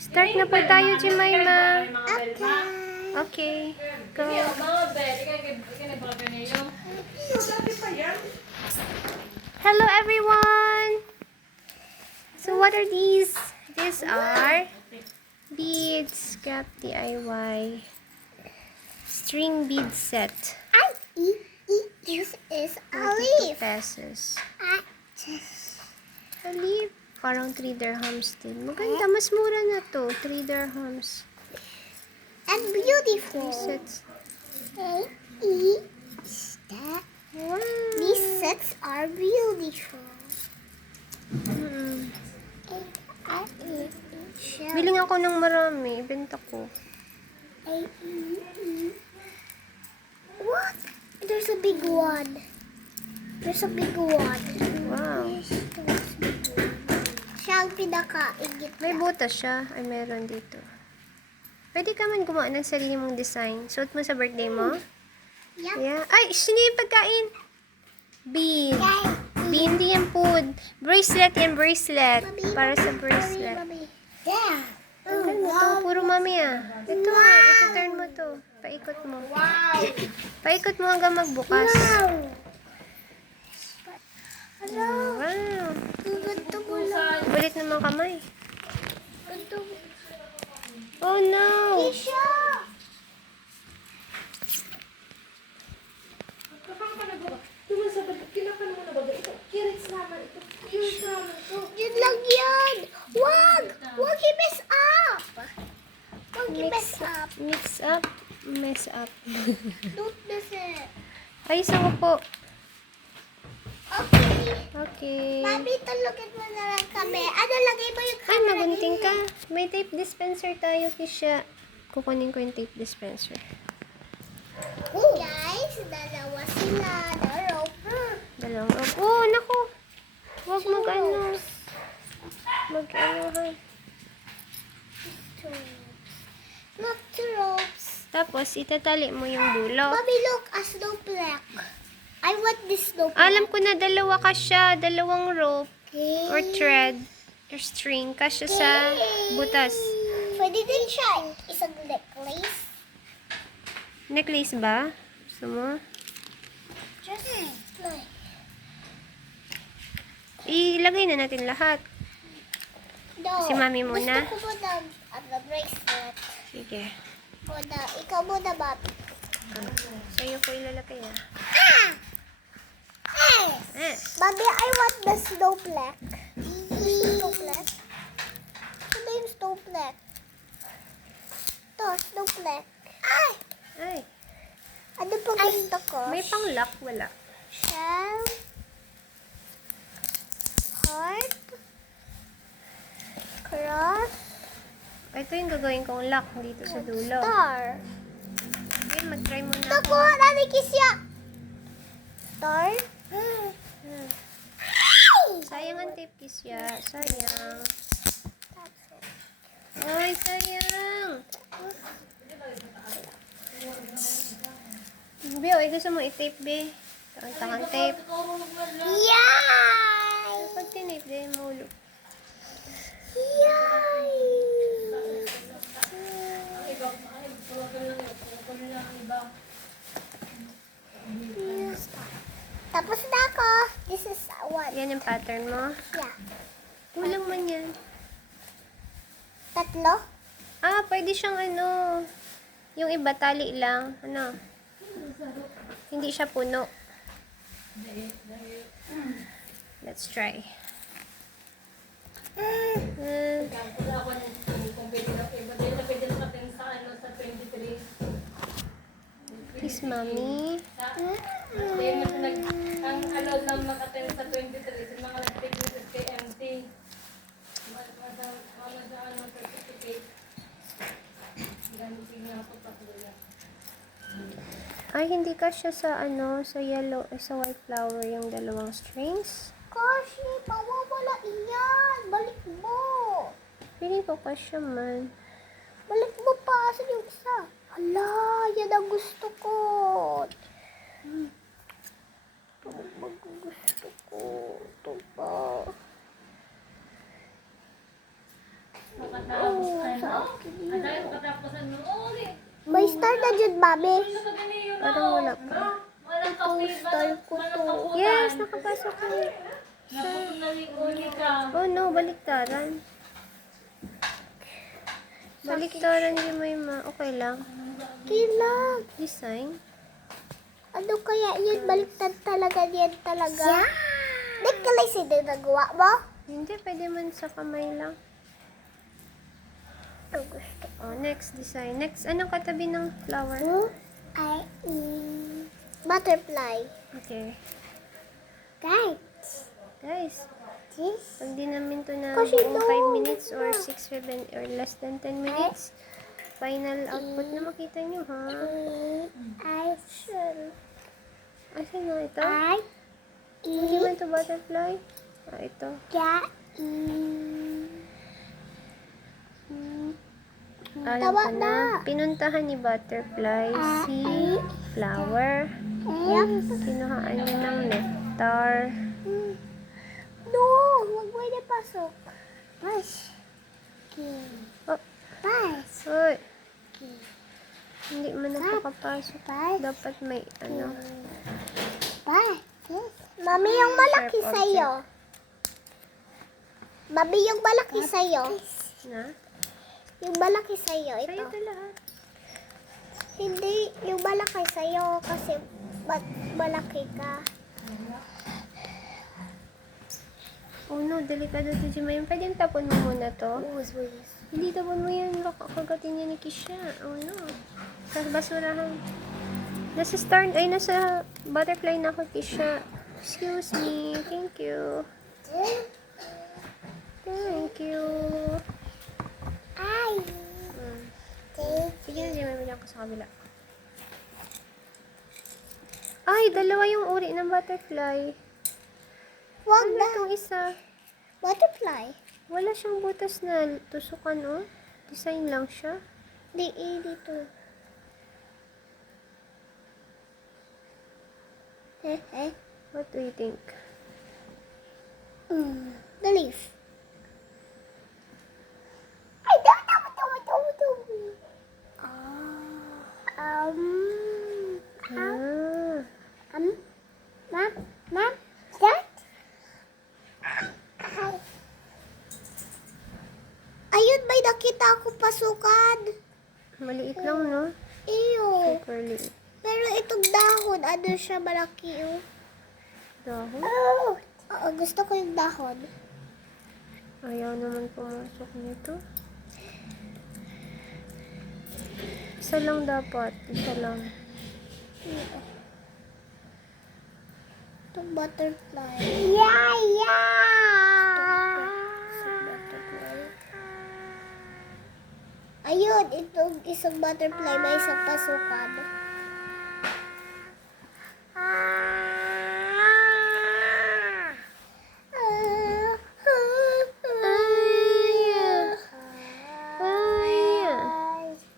Start na po tayo, Jemima. Okay. Go. Hello, everyone. So, what are these? These are beads, Craft DIY string bead set. This is a 42 leaf. pesos. A leaf. Parang 3 dirhams din. Maganda. Mas mura na to. 3 dirhams. And 3 beautiful. sets. Wow. These sets are beautiful. Biling ako ng marami. Benta ko. What? There's a big one. There's a big one. Wow. Siya ang pinaka-ingit. May butas siya. Ay, meron dito. Pwede ka man gumawa ng sarili mong design. Suot mo sa birthday mo? Yup. Yeah. Ay, sino yung pagkain? Bead. Bead, hindi yan food. Bracelet yan, bracelet. Para sa bracelet. Yeah. Ano mo to? Puro mami ah. Ito ah. Ito turn mo to. Paikot mo. Wow. Paikot mo hanggang magbukas. Wow. Hello. Wow. Gusto mo lang. Bulit naman kamay. Gusto mo. Oh no. Kisha. Yun lang yan. Wag! Wag i-mess up! Wag i-mess up. Mix up. Mess up. Don't mess it. Ay, isang po. Okay. Okay. Mami, tulugin mo na lang kami. Ano, lagay mo yung Ay, camera magunting dito. ka. May tape dispenser tayo, Kisha. Kukunin ko yung tape dispenser. Guys, dalawa sila. The rope. Dalawang rope. Oh, naku. Huwag mag-ano. Mag-ano ha. Not two ropes. Tapos, itatali mo yung dulo. Mommy, look, a snowflake. I want this snowflake. Alam ko na dalawa kasya. Dalawang rope Okay. or thread or string. Kasya sa butas. Pwede din siya. Isang necklace. Necklace ba? Gusto mo? Just like. Ilagay na natin lahat. No. Si Mami muna. Gusto ko muna ang bracelet. Sige. Muna. Ikaw muna, Mami. Sa'yo ko ilalagay ah. Eh. Mami, I want the snowflake. Snowflake? Ano yung snowflake? Ito, snowflake. Ay! Ay. Ano pa gusto ko? May pang-lock. Wala. Shell. Heart. Cross. Ito yung gagawin kong lock dito sa dulo. Star. Okay, mag-try muna Ito ako. ko, nanikisya. Star. Sayang ang tape, Kisya. Sayang. Ay, sayang. Be, oy, gusto mo i-tape, be? Takang tape. Yay! Pag tinape, be, mulo. Yay! Tapos na ako. This is one. Yan yung pattern mo. Yeah. Kulang man yan. Tatlo? Ah, pwede siyang ano, yung iba tali lang. Ano? Hindi siya puno. Let's try. Please, Mommy. Ang allowed lang makaten sa 23 sa mga nag-take sa KMT. Certificate. Ganun nga po patuloy. Ay, hindi ka siya sa ano, sa yellow, sa white flower yung dalawang strings. Kasi, mawawala iyan. Balik mo. Feeling ko kasya man. Balik mo pa. Asan yung isa? Hala, yan ang gusto ko. Ito ang gusto ko. Ito pa. Makatapos Aday, pagkatapusan mo. Oo, okay. May star na dyan, mami. Ano ka ganun yun? Parang wala pa. Walang Ito, kape, star ko to. Yes, nakapasok na. Naputo na ni uli ka. Oh no, baliktaran. Baliktaran yung may okay lang. Kilag. Design. Ano kaya yun? Baliktad talaga yan talaga. Di kalay si nagawa mo? Hindi, pwede man sa kamay lang. Ito gusto. Oh, next design. Next, anong katabi ng flower? I butterfly. Okay. Guys. Guys, This. pag di namin to na Kasi buong 5 no. minutes or 6, 7, or less than 10 minutes, final output na makita nyo, ha? I should. Asan na ito? I Hindi man to butterfly? Ah, ito. Alam Tawa ko na. Pinuntahan ni Butterfly si Flower. Kinuhaan niya ng nectar. No, wag mo na pasok. Push. Oh, Push. hoy. Hindi man nakakapasok. Dapat may ano. Push. Mami, yung malaki Sharp sa'yo. Mami, yung malaki sa'yo. Na? Yung malaki sa'yo, Sa'yo ito. ito lahat. Hindi, yung malaki sa'yo kasi malaki ka. Oh no, delikado to si Mayim. Pwedeng tapon mo muna to. Buwis. Hindi tapon mo yan. Baka kagatin niya ni Kisha. Oh no. Sa basurahan. Nasa star, ay nasa butterfly na ako, Kisha. Excuse me. Thank you. Thank you. Ay. Sige na, di may ko sa kabila. Ay, dalawa yung uri ng butterfly. Wag Ano na. itong isa? Butterfly. Wala siyang butas na tusukan, oh. Design lang siya. Dito. What do you think? The leaf. Ay, don't. Ma'am, that? Ayun, may nakita ako pasukan. Maliit lang, no? Iyo. Super liit. Pero itong dahon, ano siya malaki, oh. Dahon? Oo, gusto ko yung dahon. Ayaw naman pumasok nito. Isa lang dapat. Isa lang. Itong butterfly. Yeah! Ayun, itong isang butterfly may isang pasukan.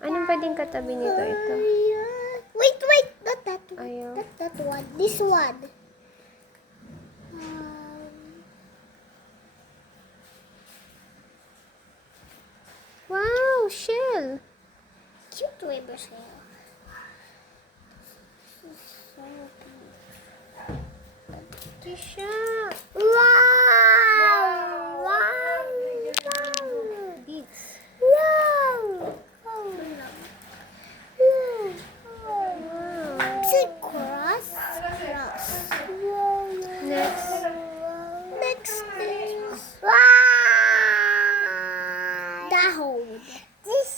Anong pwedeng katabi nito ito? Wait, not that one. Ayaw. Not that one. This one. Wow, shell! Cute river shell. Kisha! Wow! Beads. Wow! It's a cross. Next. Next is dahon. This.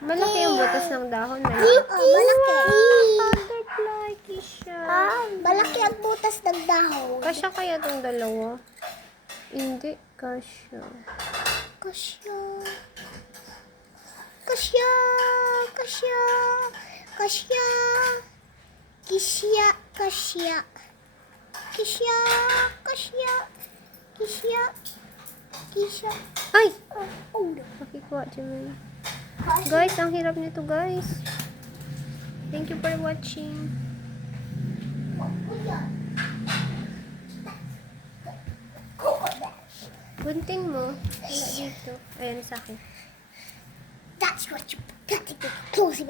Malaki yung butas ng dahon. Malaki. Butterfly, Kisha. Malaki ang butas ng dahon. Kasya kaya tong dalawa? Hindi, kasya. Kasya. Kasya. Kasya. Kasya. Kisya. Kasya. Kisya. Kasya. Kisya. Kisya. Ay! Oh, no. Makikuha, Jimmy. Guys, ang hirap nito, guys. Thank you for watching. Gunting mo. Wala dito. Ayan, sa akin. Close it.